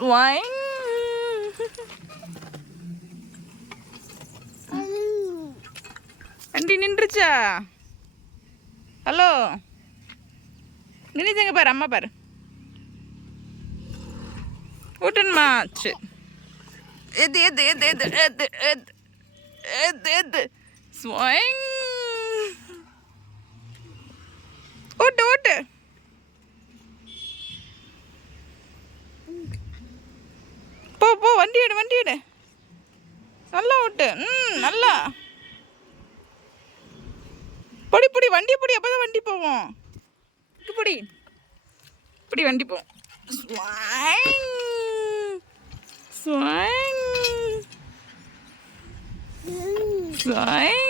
ஸ்வைங். வண்டி நின்றுச்சா? ஹலோ, நின்றுச்சுங்க பாரு, அம்மா பாரு. ஊட்டணுமா? சரி. எது எது எது எது எது எது எது எது ஸ்வைங். ஓட்டு ஓட்டு. போ போ, வண்டி எடு வண்டி எடு. நல்லா ஓட்டு. நல்லா. பொடி பொடி, வண்டி பொடி, அப்பதான் வண்டி போவோம். பொடி இப்படி வண்டி போவோம். ஸ்வைங் ஸ்வைங் ஸ்வைங்.